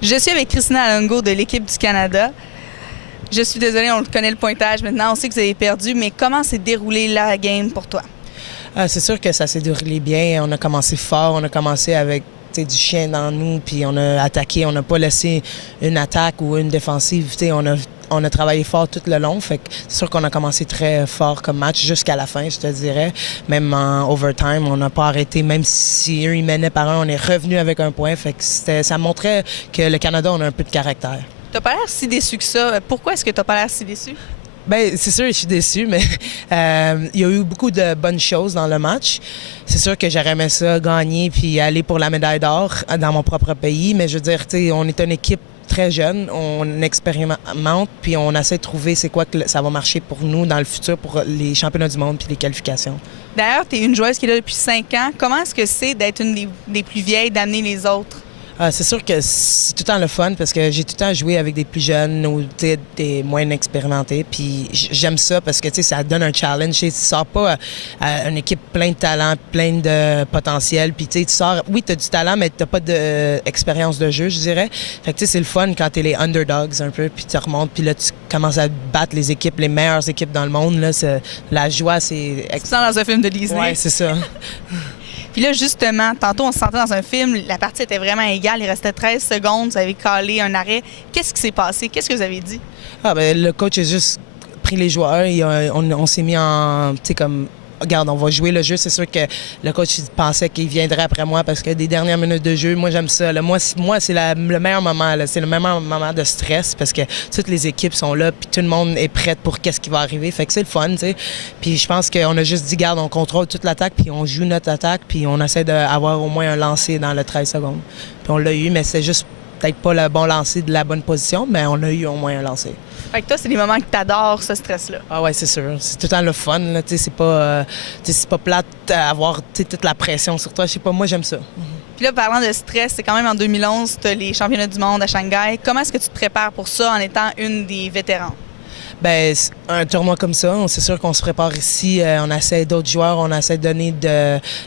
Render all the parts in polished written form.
Je suis avec Christina Alongo de l'équipe du Canada. Je suis désolée, on connaît le pointage maintenant, on sait que vous avez perdu, mais comment s'est déroulée la game pour toi? C'est sûr que ça s'est déroulé bien. On a commencé fort, on a commencé avec du chien dans nous, puis on a attaqué, on n'a pas laissé une attaque ou une défensive. On a travaillé fort tout le long, fait que c'est sûr qu'on a commencé très fort comme match jusqu'à la fin, je te dirais. Même en overtime, on n'a pas arrêté, même si eux, ils menaient par un, on est revenu avec un point, fait que ça montrait que le Canada, on a un peu de caractère. T'as pas l'air si déçu que ça. Pourquoi est-ce que t'as pas l'air si déçu? Bien, c'est sûr, je suis déçu, mais il y a eu beaucoup de bonnes choses dans le match. C'est sûr que j'aurais aimé ça gagner puis aller pour la médaille d'or dans mon propre pays, mais je veux dire, on est une équipe très jeune, on expérimente puis on essaie de trouver c'est quoi que ça va marcher pour nous dans le futur pour les championnats du monde puis les qualifications. D'ailleurs, tu es une joueuse qui est là depuis 5 ans. Comment est-ce que c'est d'être une des plus vieilles, d'amener les autres? C'est sûr que c'est tout le temps le fun parce que j'ai tout le temps joué avec des plus jeunes ou des moins expérimentés. Puis j'aime ça parce que ça donne un challenge. Tu sors pas à une équipe plein de talent, plein de potentiel. Puis tu sors, oui, tu as du talent, mais tu n'as pas d'expérience de jeu, je dirais. Fait que c'est le fun quand tu es les underdogs un peu, puis tu remontes, puis là tu commences à battre les équipes, les meilleures équipes dans le monde. Là, la joie, c'est... Tu sens dans un film de Disney. Oui, c'est ça. Puis là, justement, tantôt, on se sentait dans un film, la partie était vraiment égale, il restait 13 secondes, vous avez calé un arrêt. Qu'est-ce qui s'est passé? Qu'est-ce que vous avez dit? Le coach a juste pris les joueurs et on s'est mis en, comme... Regarde, on va jouer le jeu. C'est sûr que le coach pensait qu'il viendrait après moi parce que des dernières minutes de jeu, moi, j'aime ça. Là. Moi, c'est le meilleur moment. Là. C'est le meilleur moment de stress parce que toutes les équipes sont là puis tout le monde est prêt pour qu'est-ce qui va arriver. Fait que c'est le fun, tu sais. Puis je pense qu'on a juste dit, garde, on contrôle toute l'attaque puis on joue notre attaque puis on essaie d'avoir au moins un lancer dans le 13 secondes. Puis on l'a eu, mais c'est juste peut-être pas le bon lancer de la bonne position, mais on a eu au moins un lancer. Fait que toi, c'est les moments que t'adores, ce stress-là. Ah ouais, c'est sûr. C'est tout le temps le fun. Là. C'est pas plate d'avoir toute la pression sur toi. Je sais pas, moi, j'aime ça. Puis là, parlant de stress, c'est quand même en 2011, tu as les championnats du monde à Shanghai. Comment est-ce que tu te prépares pour ça en étant une des vétérans? Bien, un tournoi comme ça, c'est sûr qu'on se prépare ici. On essaie d'autres joueurs, on essaie de donner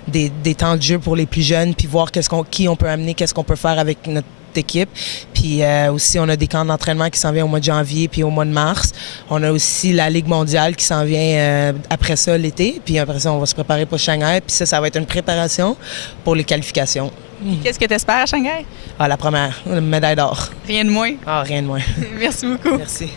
des temps de jeu pour les plus jeunes, puis voir qui on peut amener, qu'est-ce qu'on peut faire avec notre équipe. Puis aussi, on a des camps d'entraînement qui s'en viennent au mois de janvier puis au mois de mars. On a aussi la Ligue mondiale qui s'en vient après ça l'été. Puis après ça, on va se préparer pour Shanghai. Puis ça va être une préparation pour les qualifications. Qu'est-ce que tu espères à Shanghai? La première, une médaille d'or. Rien de moins. Rien de moins. Merci beaucoup. Merci.